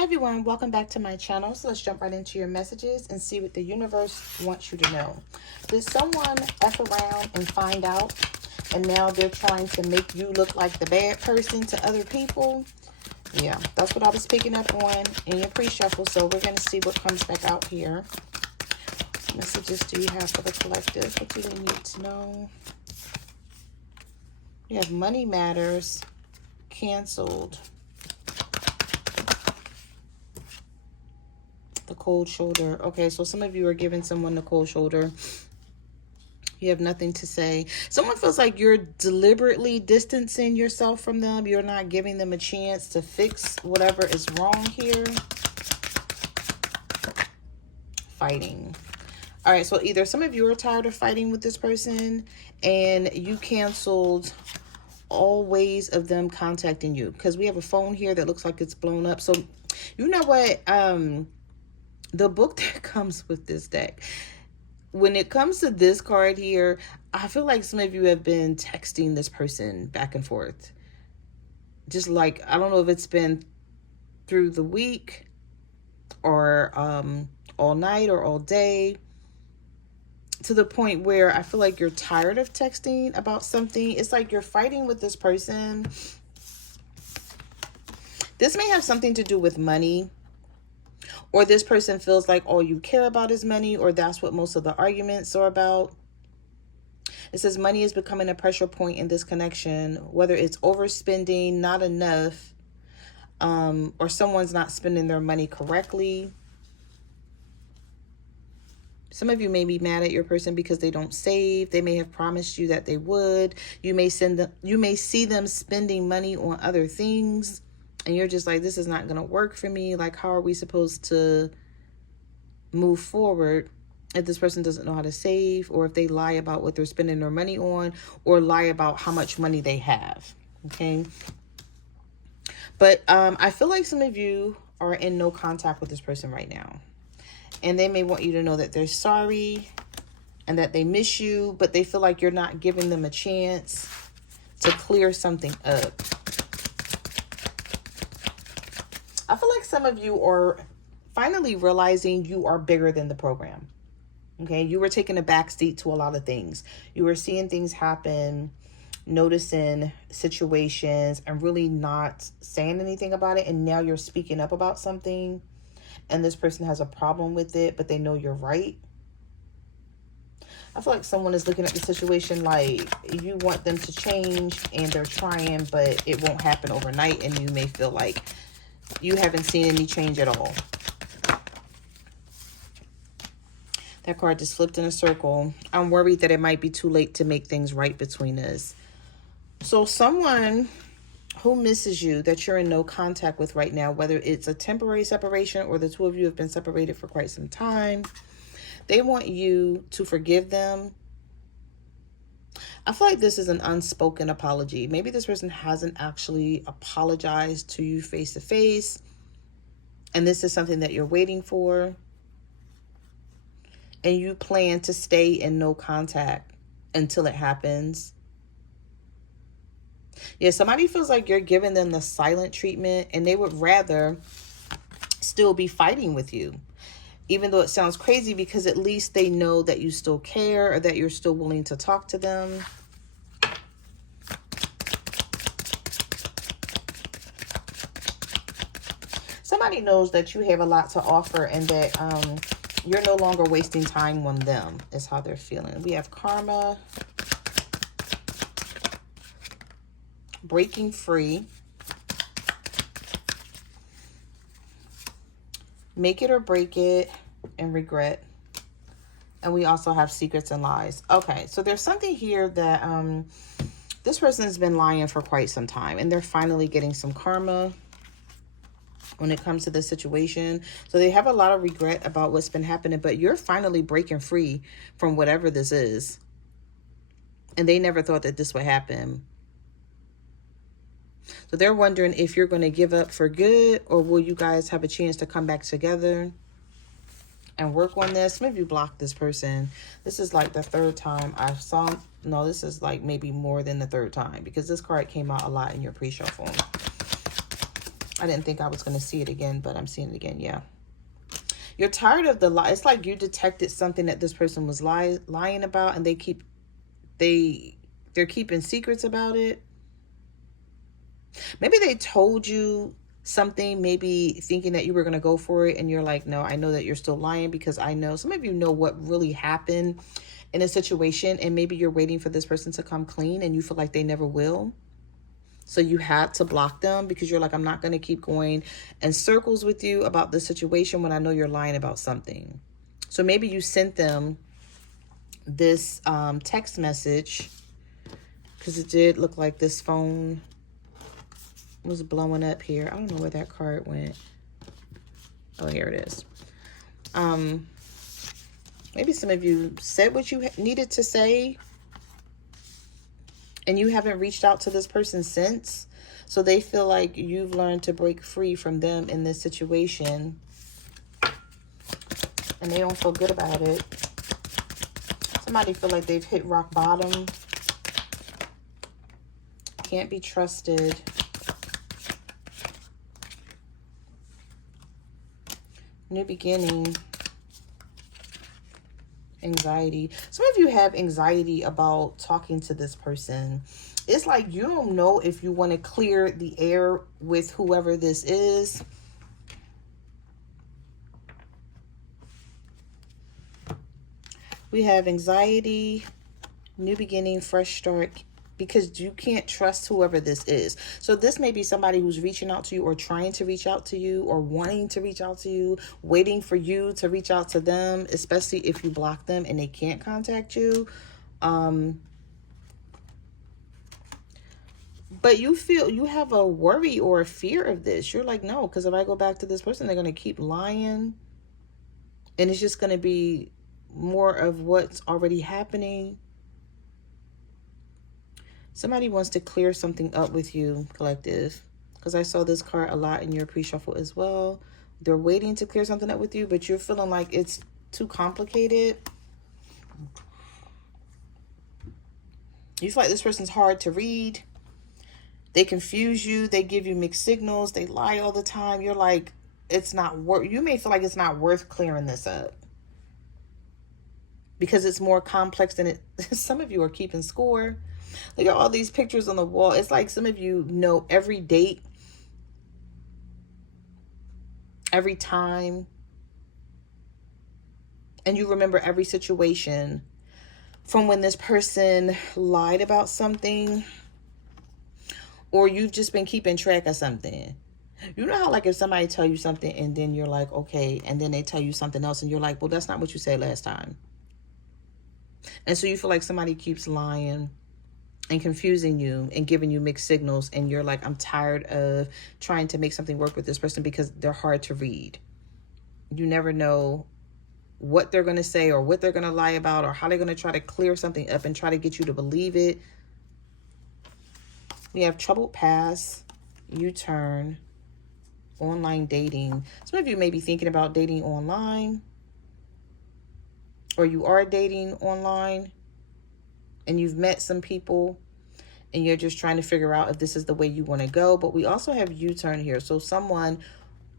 Hi everyone, welcome back to my channel. So let's jump right into your messages and see what the universe wants you to know. Did someone F around and find out, and now they're trying to make you look like the bad person to other people? Yeah, that's what I was picking up on in your pre-shuffle. So we're going to see what comes back out here. What messages do you have for the collective? What do we need to know? You have money matters canceled. The cold shoulder. Okay, so some of you are giving someone the cold shoulder. You have nothing to say. Someone feels like you're deliberately distancing yourself from them. You're not giving them a chance to fix whatever is wrong here. Fighting. All right, so either some of you are tired of fighting with this person and you canceled all ways of them contacting you, because we have a phone here that looks like it's blown up. So you know what? The book that comes with this deck, when it comes to this card here, I feel like some of you have been texting this person back and forth. Just like, I don't know if it's been through the week or all night or all day, to the point where I feel like you're tired of texting about something. It's like you're fighting with this person. This may have something to do with money. Or this person feels like all you care about is money, or that's what most of the arguments are about. It says money is becoming a pressure point in this connection, whether it's overspending, not enough, or someone's not spending their money correctly. Some of you may be mad at your person because they don't save. They may have promised you that they would. You may see them spending money on other things. And you're just like, this is not going to work for me. Like, how are we supposed to move forward if this person doesn't know how to save, or if they lie about what they're spending their money on, or lie about how much money they have? Okay. But I feel like some of you are in no contact with this person right now. And they may want you to know that they're sorry and that they miss you, but they feel like you're not giving them a chance to clear something up. I feel like some of you are finally realizing you are bigger than the program. Okay, you were taking a backseat to a lot of things. You were seeing things happen, noticing situations, and really not saying anything about it. And now you're speaking up about something, and this person has a problem with it, but they know you're right. I feel like someone is looking at the situation like you want them to change, and they're trying, but it won't happen overnight. And you may feel like you haven't seen any change at all. That card just flipped in a circle. I'm worried that it might be too late to make things right between us. So someone who misses you, that you're in no contact with right now, whether it's a temporary separation or the two of you have been separated for quite some time, they want you to forgive them. I feel like this is an unspoken apology. Maybe this person hasn't actually apologized to you face to face, and this is something that you're waiting for. And you plan to stay in no contact until it happens. Yeah, somebody feels like you're giving them the silent treatment, and they would rather still be fighting with you. Even though it sounds crazy, because at least they know that you still care, or that you're still willing to talk to them. Somebody knows that you have a lot to offer, and that you're no longer wasting time on them, is how they're feeling. We have karma, breaking free, make it or break it, and regret. And we also have secrets and lies. Okay, so there's something here that this person has been lying for quite some time, and they're finally getting some karma when it comes to the situation. So they have a lot of regret about what's been happening, but you're finally breaking free from whatever this is. And they never thought that this would happen. So they're wondering if you're going to give up for good, or will you guys have a chance to come back together and work on this. Maybe you block this person. This is like the third time I saw. No, this is like maybe more than the third time, because this card came out a lot in your pre-shuffle. I didn't think I was going to see it again, but I'm seeing it again. Yeah. You're tired of the lie. It's like you detected something that this person was lying about, and they're keeping secrets about it. Maybe they told you something, maybe thinking that you were going to go for it, and you're like, no, I know that you're still lying, because I know some of you know what really happened in a situation, and maybe you're waiting for this person to come clean and you feel like they never will. So you had to block them because you're like, I'm not going to keep going in circles with you about this situation when I know you're lying about something. So maybe you sent them this text message, because it did look like this phone was blowing up here. I don't know where that card went. Oh, here it is. Maybe some of you said what you needed to say, and you haven't reached out to this person since. So they feel like you've learned to break free from them in this situation, and they don't feel good about it. Somebody feel like they've hit rock bottom. Can't be trusted. New beginning. Anxiety. Some of you have anxiety about talking to this person. It's like you don't know if you want to clear the air with whoever this is. We have anxiety, new beginning, fresh start, because you can't trust whoever this is. So this may be somebody who's reaching out to you, or trying to reach out to you, or wanting to reach out to you, waiting for you to reach out to them, especially if you block them and they can't contact you. But you feel you have a worry or a fear of this. You're like, no, because if I go back to this person, they're going to keep lying. And it's just going to be more of what's already happening. Somebody wants to clear something up with you, collective, because I saw this card a lot in your pre-shuffle as well. They're waiting to clear something up with you, but you're feeling like it's too complicated. You feel like this person's hard to read. They confuse you. They give you mixed signals. They lie all the time. You're like, it's not worth. You may feel like it's not worth clearing this up, because it's more complex than it. Some of you are keeping score. Look at all these pictures on the wall. It's like some of you know every date, every time, and you remember every situation from when this person lied about something, or you've just been keeping track of something. You know how, like, if somebody tell you something and then you're like, okay, and then they tell you something else and you're like, well, that's not what you said last time. And so you feel like somebody keeps lying and confusing you and giving you mixed signals, and you're like, I'm tired of trying to make something work with this person because they're hard to read. You never know what they're going to say, or what they're going to lie about, or how they're going to try to clear something up and try to get you to believe it. We have troubled past, U-turn, online dating. Some of you may be thinking about dating online, or you are dating online, and you've met some people and you're just trying to figure out if this is the way you want to go. But we also have U-turn here. So someone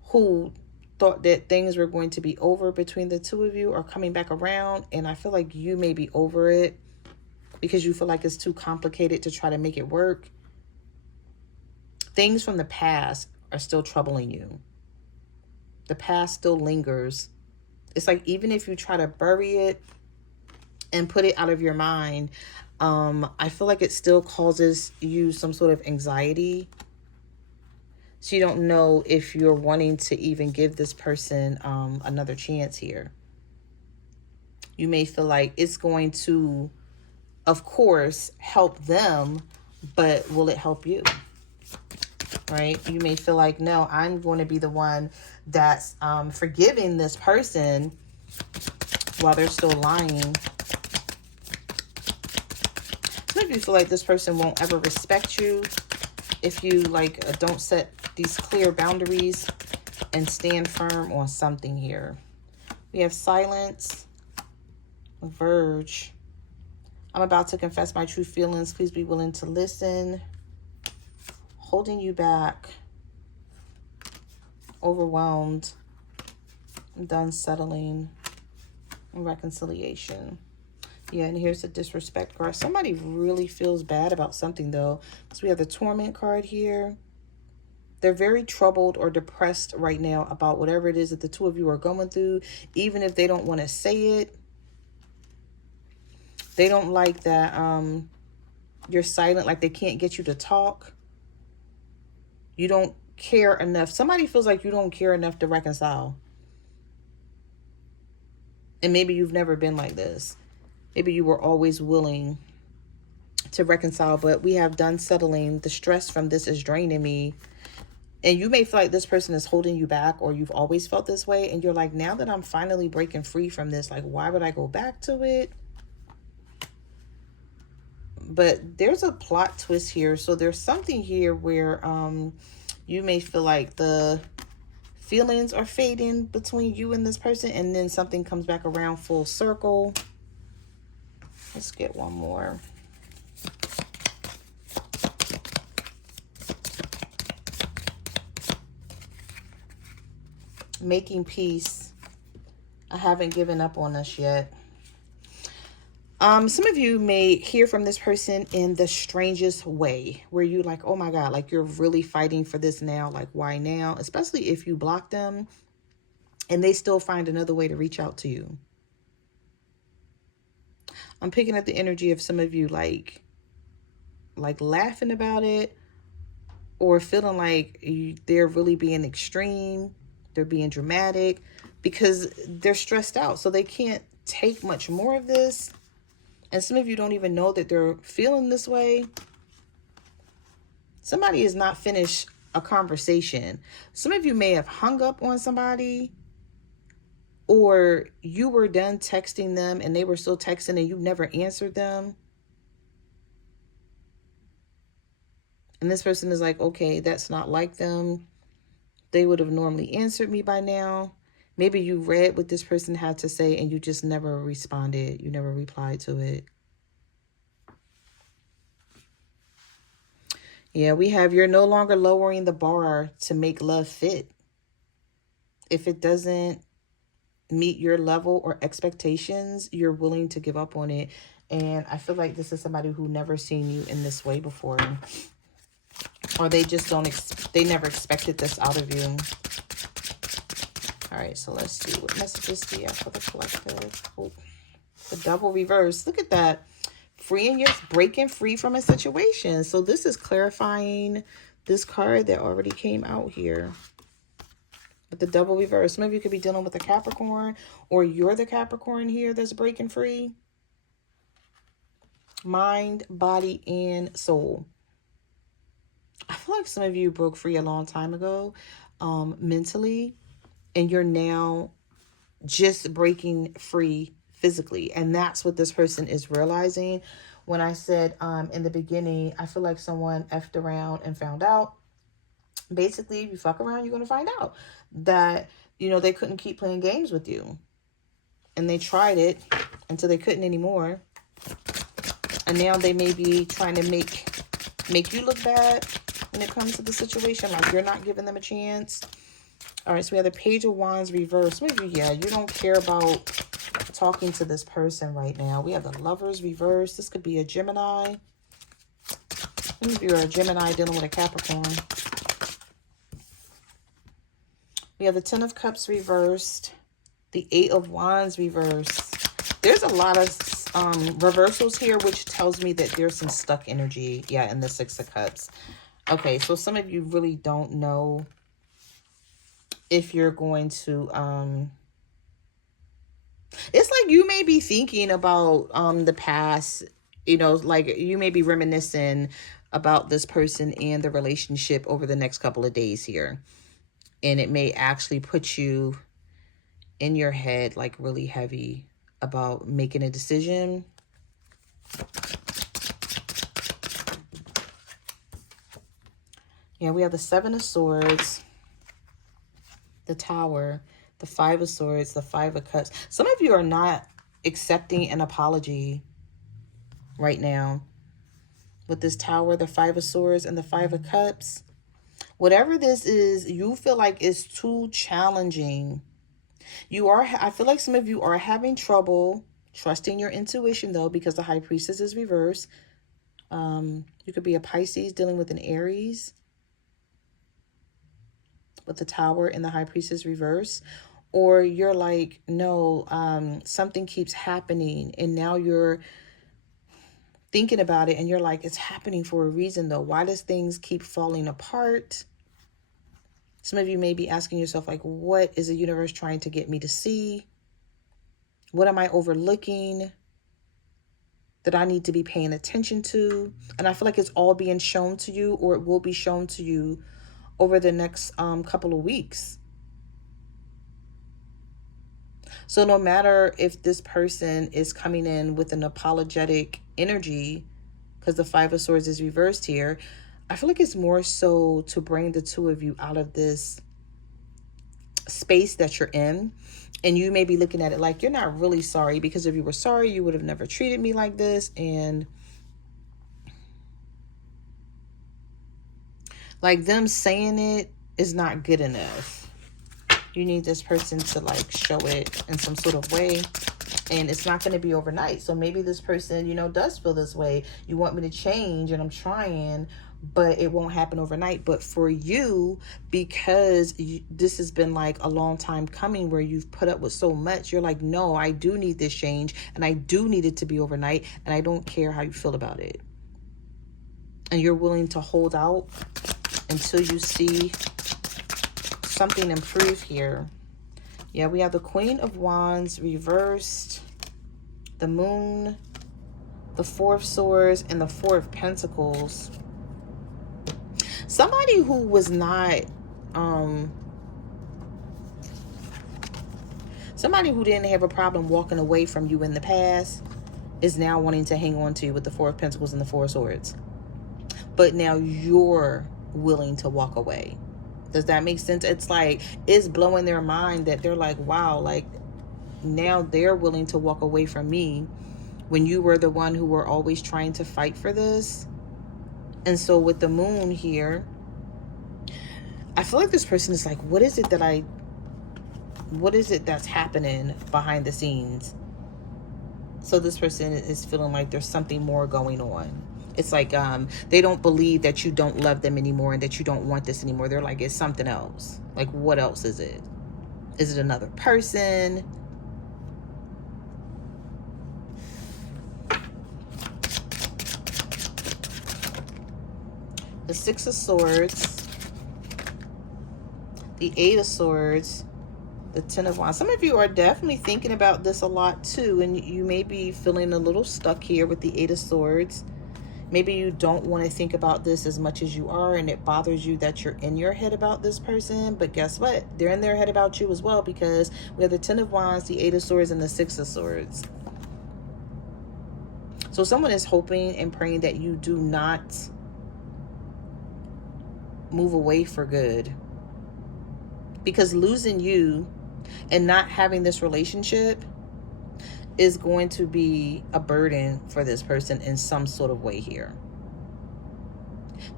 who thought that things were going to be over between the two of you are coming back around. And I feel like you may be over it because you feel like it's too complicated to try to make it work. Things from the past are still troubling you. The past still lingers. It's like even if you try to bury it and put it out of your mind, I feel like it still causes you some sort of anxiety. So you don't know if you're wanting to even give this person another chance here. You may feel like it's going to, of course, help them, but will it help you? Right? You may feel like, no, I'm going to be the one that's forgiving this person while they're still lying. Some of you feel like this person won't ever respect you if you don't set these clear boundaries and stand firm on something here. We have silence, verge. I'm about to confess my true feelings. Please be willing to listen. Holding you back. overwhelmed, done settling, and reconciliation. Yeah, and here's the disrespect card. Somebody really feels bad about something, though. So we have the torment card here. They're very troubled or depressed right now about whatever it is that the two of you are going through, even if they don't want to say it. They don't like that you're silent, like they can't get you to talk. You don't care enough. Somebody feels like you don't care enough to reconcile. And maybe you've never been like this. Maybe you were always willing to reconcile, but we have done settling. The stress from this is draining me. And you may feel like this person is holding you back, or you've always felt this way. And you're like, now that I'm finally breaking free from this, like, why would I go back to it? But there's a plot twist here. So there's something here where you may feel like the feelings are fading between you and this person, and then something comes back around full circle. Let's get one more. Making peace. I haven't given up on us yet. Some of you may hear from this person in the strangest way, where you like, oh my God, like you're really fighting for this now. Like, why now? Especially if you block them and they still find another way to reach out to you. I'm picking up the energy of some of you like laughing about it, or feeling like they're really being extreme. They're being dramatic because they're stressed out. So they can't take much more of this. And some of you don't even know that they're feeling this way. Somebody has not finished a conversation. Some of you may have hung up on somebody, or you were done texting them and they were still texting and you never answered them. And this person is like, okay, that's not like them. They would have normally answered me by now. Maybe you read what this person had to say and you just never responded. You never replied to it. Yeah, we have, you're no longer lowering the bar to make love fit. If it doesn't meet your level or expectations, you're willing to give up on it. And I feel like this is somebody who never seen you in this way before. Or they just they never expected this out of you. All right, so let's see what messages do you have for the collective. Oh, the double reverse. Look at that. Breaking free from a situation. So this is clarifying this card that already came out here. But the double reverse. Some of you could be dealing with a Capricorn, or you're the Capricorn here that's breaking free. Mind, body, and soul. I feel like some of you broke free a long time ago, mentally, and you're now just breaking free physically. And that's what this person is realizing. When I said in the beginning, I feel like someone effed around and found out. Basically, if you fuck around, you're going to find out that, you know, they couldn't keep playing games with you. And they tried it until they couldn't anymore. And now they may be trying to make you look bad when it comes to the situation. Like you're not giving them a chance. All right, so we have the Page of Wands reverse. Maybe, yeah, you don't care about talking to this person right now. We have the Lovers reverse. This could be a Gemini. Maybe you're a Gemini dealing with a Capricorn. We have the Ten of Cups reversed. The Eight of Wands reversed. There's a lot of reversals here, which tells me that there's some stuck energy. Yeah, in the Six of Cups. Okay, so some of you really don't know if you're going to... it's like you may be thinking about the past, you know, like you may be reminiscing about this person and the relationship over the next couple of days here. And it may actually put you in your head like really heavy about making a decision. Yeah, we have the Seven of Swords, the Tower, the Five of Swords, the Five of Cups. Some of you are not accepting an apology right now. With this Tower, the Five of Swords, and the Five of Cups. Whatever this is, you feel like it's too challenging. I feel like some of you are having trouble trusting your intuition, though, because the High Priestess is reversed. You could be a Pisces dealing with an Aries with the Tower and the High Priestess reverse. Or you're like, no, something keeps happening, and now you're thinking about it and you're like, it's happening for a reason, though. Why does things keep falling apart? Some of you may be asking yourself, like, what is the universe trying to get me to see? What am I overlooking that I need to be paying attention to? And I feel like it's all being shown to you, or it will be shown to you over the next couple of weeks. So no matter if this person is coming in with an apologetic energy, because the Five of Swords is reversed here, I feel like it's more so to bring the two of you out of this space that you're in. And you may be looking at it like you're not really sorry, because if you were sorry, you would have never treated me like this. And like, them saying it is not good enough. You need this person to like show it in some sort of way. And it's not going to be overnight. So maybe this person, you know, does feel this way. You want me to change, and I'm trying, but it won't happen overnight. But for you, because this has been like a long time coming, where you've put up with so much, you're like, no, I do need this change, and I do need it to be overnight, and I don't care how you feel about it. And you're willing to hold out until you see something improve here. Yeah, we have the Queen of Wands reversed, the Moon, the Four of Swords, and the Four of Pentacles. Somebody who was not, somebody who didn't have a problem walking away from you in the past is now wanting to hang on to you with the Four of Pentacles and the Four of Swords. But now you're willing to walk away. Does that make sense? It's like, it's blowing their mind that they're like, wow, like now they're willing to walk away from me when you were the one who were always trying to fight for this. And so with the Moon here, I feel like this person is like, what is it that's happening behind the scenes? So this person is feeling like there's something more going on. It's like they don't believe that you don't love them anymore and that you don't want this anymore. They're like, it's something else. Like, what else is it? Is it another person? The Six of Swords, the Eight of Swords, the Ten of Wands. Some of you are definitely thinking about this a lot too, and you may be feeling a little stuck here with the Eight of Swords. Maybe you don't want to think about this as much as you are, and it bothers you that you're in your head about this person. But guess what? They're in their head about you as well, because we have the Ten of Wands, the Eight of Swords, and the Six of Swords. So someone is hoping and praying that you do not move away for good. Because losing you and not having this relationship is going to be a burden for this person in some sort of way here.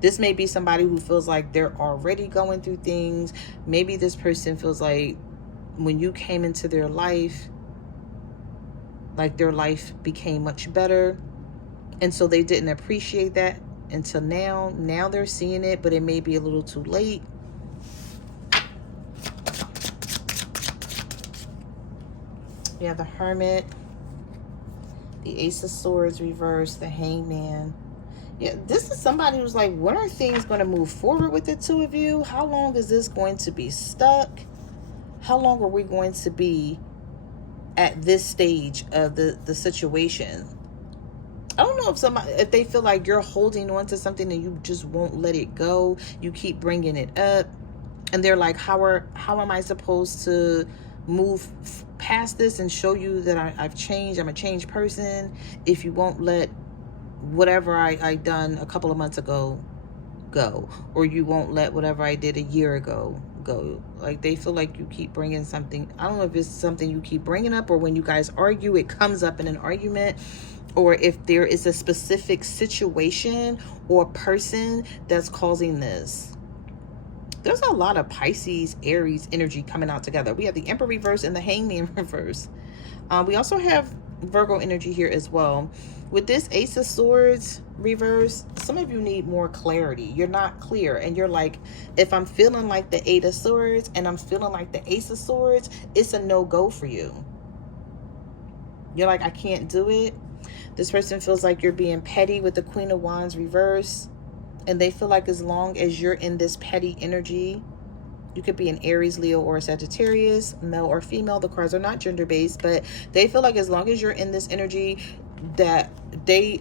This may be somebody who feels like they're already going through things. Maybe this person feels like when you came into their life, like their life became much better. And so they didn't appreciate that until now. Now they're seeing it, but it may be a little too late. We have the Hermit, the Ace of Swords reversed, the Hangman. Yeah, this is somebody who's like, when are things going to move forward with the two of you? How long is this going to be stuck? How long are we going to be at this stage of the situation? I don't know if they feel like you're holding on to something and you just won't let it go. You keep bringing it up, and they're like, how am I supposed to move past this and show you that I've changed, I'm a changed person, if you won't let whatever I done a couple of months ago go, or you won't let whatever I did a year ago go. Like, they feel like you keep bringing something. I don't know if it's something you keep bringing up, or when you guys argue, it comes up in an argument, or if there is a specific situation or person that's causing this. There's a lot of Pisces, Aries energy coming out together. We have the Emperor reverse and the Hangman reverse. We also have Virgo energy here as well. With this Ace of Swords reverse, some of you need more clarity. You're not clear, and you're like, if I'm feeling like the Eight of Swords and I'm feeling like the Ace of Swords, it's a no-go for you. You're like, I can't do it. This person feels like you're being petty with the Queen of Wands reverse, and they feel like as long as you're in this petty energy, you could be an Aries, Leo, or a Sagittarius, male or female. The cards are not gender-based, but they feel like as long as you're in this energy, that they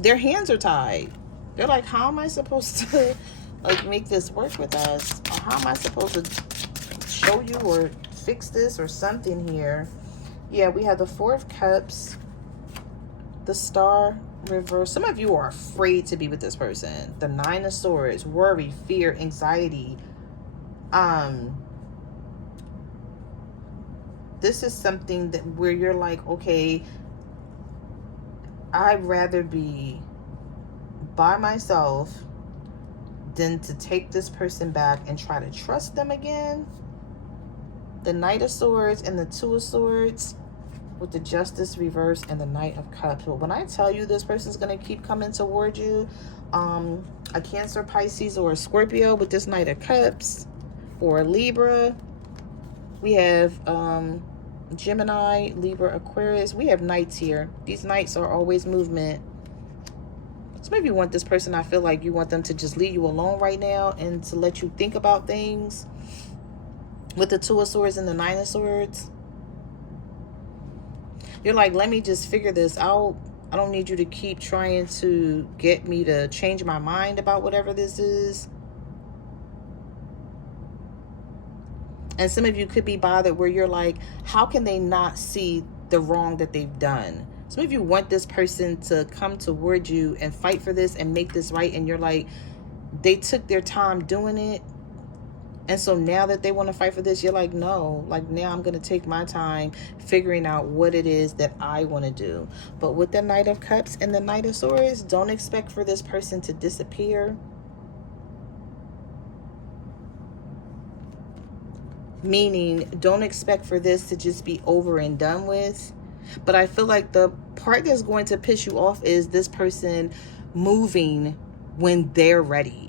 their hands are tied. They're like, how am I supposed to like make this work with us? Or how am I supposed to show you or fix this or something here? Yeah, we have the Four of Cups, the Star reverse. Some of you are afraid to be with this person. The Nine of Swords, worry, fear, anxiety. This is something that where you're like, okay, I'd rather be by myself than to take this person back and try to trust them again. The Knight of Swords and the Two of Swords with the Justice reverse and the Knight of Cups. But when I tell you this person's going to keep coming toward you, a Cancer, Pisces, or a Scorpio with this Knight of Cups, or a Libra. We have Gemini, Libra, Aquarius. We have knights here. These knights are always movement. So maybe you want this person, I feel like you want them to just leave you alone right now and to let you think about things. With the Two of Swords and the Nine of Swords, you're like, let me just figure this out. I don't need you to keep trying to get me to change my mind about whatever this is. And some of you could be bothered where you're like, how can they not see the wrong that they've done? Some of you want this person to come toward you and fight for this and make this right. And you're like, they took their time doing it. And so now that they want to fight for this, you're like, no, like now I'm going to take my time figuring out what it is that I want to do. But with the Knight of Cups and the Knight of Swords, don't expect for this person to disappear. Meaning, don't expect for this to just be over and done with. But I feel like the part that's going to piss you off is this person moving when they're ready.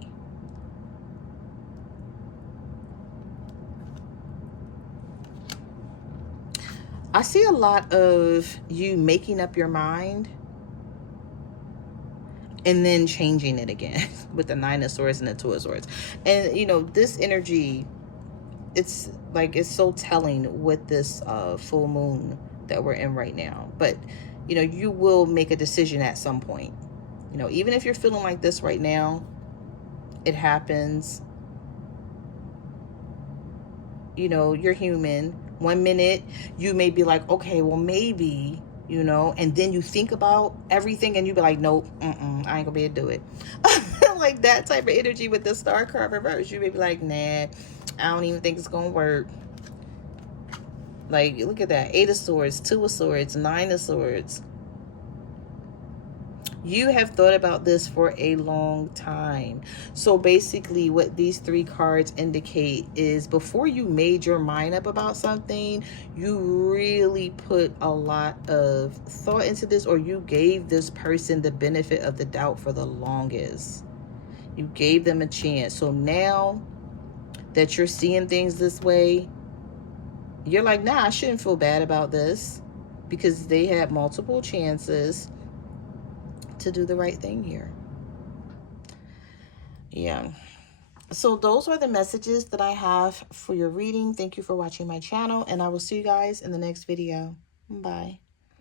I see a lot of you making up your mind and then changing it again with the Nine of Swords and the Two of Swords. And, you know, this energy, it's like, it's so telling with this full moon that we're in right now. But, you know, you will make a decision at some point. You know, even if you're feeling like this right now, it happens. You know, you're human. 1 minute, you may be like, okay, well, maybe, you know, and then you think about everything and you be like, nope, I ain't gonna be able to do it. Like that type of energy with the Star card reverse. You may be like, nah, I don't even think it's gonna work. Like, look at that. 8 of Swords, 2 of Swords, 9 of Swords. You have thought about this for a long time. So basically what these 3 cards indicate is before you made your mind up about something, you really put a lot of thought into this, or you gave this person the benefit of the doubt for the longest. You gave them a chance. So now that you're seeing things this way, you're like, nah, I shouldn't feel bad about this, because they had multiple chances to do the right thing here. Yeah. So those are the messages that I have for your reading. Thank you for watching my channel, and I will see you guys in the next video. Bye.